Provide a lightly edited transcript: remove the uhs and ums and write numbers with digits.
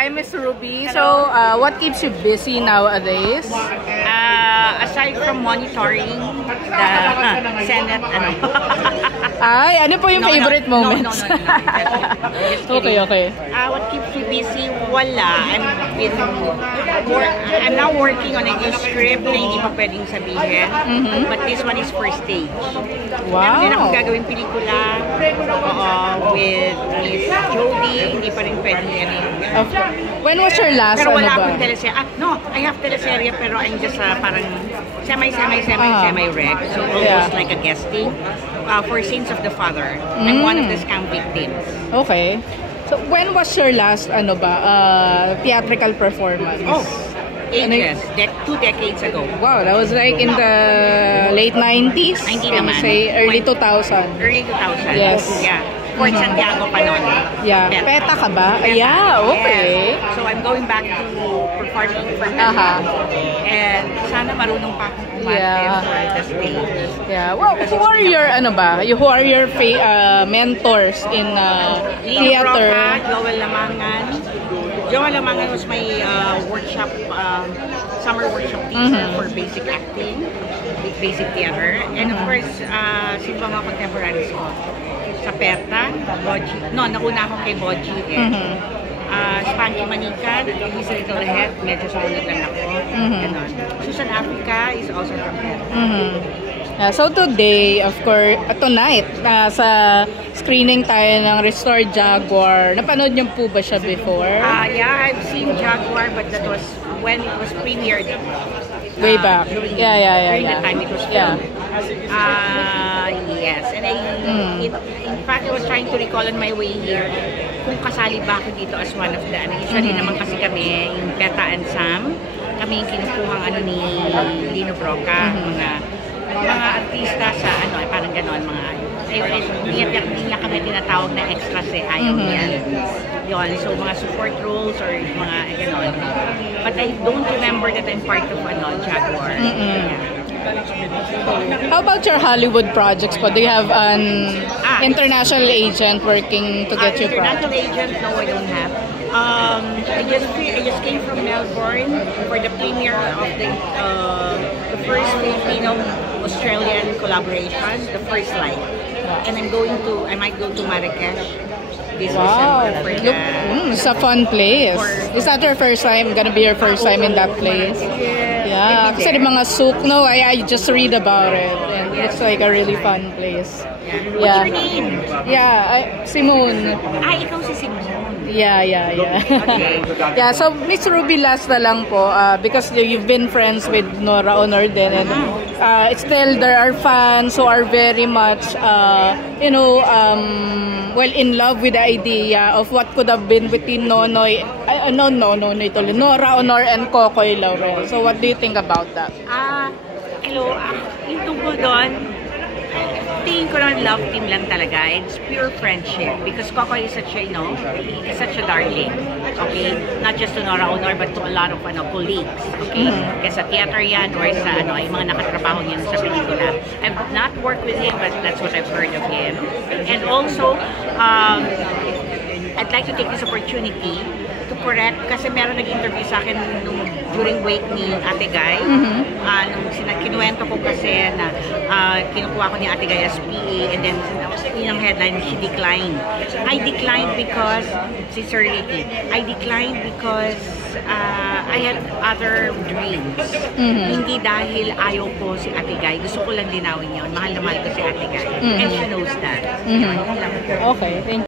Hi, Miss Ruby. So, what keeps you busy nowadays? Aside from monitoring the Senate, Ay, ano po yung favorite moments? Okay. What keeps me busy? Wala. I'm now working on a new script na hindi pa pwedeng sabihin. But this one is first stage. Wow. Meron din akong gagawing pelikula with Miss Jody. Hindi pa rin pwedeng When was your last pero wala ano ba? akong teleserye. No, I have teleserye pero I'm just parang semi-rec. So almost like a guesting for Sins of the Father. I'm one of the scam victims. Okay. So when was your last theatrical performance? Oh, ages. 2 decades ago. Wow, that was like in the late 90s? Hindi Can naman. you say early 2000? Early 2000. Yes. Yeah. Fort Santiago pa noon. Yeah. Peta ka ba? Yeah, okay. Yes. So I'm going back to performing for Peta. And sana marunong pa akong kumarte for the stage. Yeah. Well, who are your mentors in Lino theater? Broca, Joel Lamangan. Joel Lamangan was my workshop, summer workshop teacher for basic acting, basic theater. And of course, sino ba mga contemporaries ko? Sa Peta, Boji. No, nauna ako kay Boji. Spanky Manikan, he's a little ahead. Medyo sumunod lang ako. Susan Africa is also from Peta. So today, of course, tonight, sa screening tayo ng Restored Jaguar. Napanood niyo po ba siya before? Yeah, I've seen Jaguar, but that was when it was premiered. Way back. During the time it was filmed. Yes. And in fact, I was trying to recall on my way here kung kasali ba ako dito as one of the, usually naman kasi kami, yung Peta and Sam, kami yung kinukuhang ni Lino Broca, mga artista sa parang ganon, hindi niya kami tinatawag na extras ayaw niya. Yun, so mga support roles or mga ganon. But I don't remember that I'm part of Jaguar. How about your Hollywood projects po? Do you have an international agent working to get you projects? International agent? No, I don't have. I just came from Melbourne for the premiere of the first Filipino-Australian collaboration, The First Light. And I might go to Marrakesh this December for it's a fun place. Is that your first time? Gonna be your first time in that place? Yeah, kasi the mga souk, I just read about it, and it's like a really fun place. What's your name? Yeah, Simone. Ikaw si Simone. Yeah. Okay. Yeah, so Miss Ruby, last na lang po, because you've been friends with Nora Honor din, and still there are fans who are very much, in love with the idea of what could have been between Nora Honor and Kokoy Laurel. So what do you think about that? Hello, yung tungkol doon, tingin ko lang love team lang talaga. It's pure friendship because Kokoy is such a darling. Okay? Not just to Nora Honor but to a lot of colleagues. Okay? Kaya sa theater yan or sa yung mga nakatrabaho niya sa pelikula. I've not worked with him but that's what I've heard of him. And also, I'd like to take this opportunity to correct kasi meron nag-interview sa akin during wake ni Ate Guy. Kinuwento ko kasi na kinukuha ko ni Ate Guy as PA and then yun ang headline, she declined. I declined because, sincerely, I declined because I had other dreams. Hindi dahil ayaw ko si Ate Guy. Gusto ko lang linawin yun. Mahal na mahal ko si Ate Guy. And she knows that. Okay, thank you.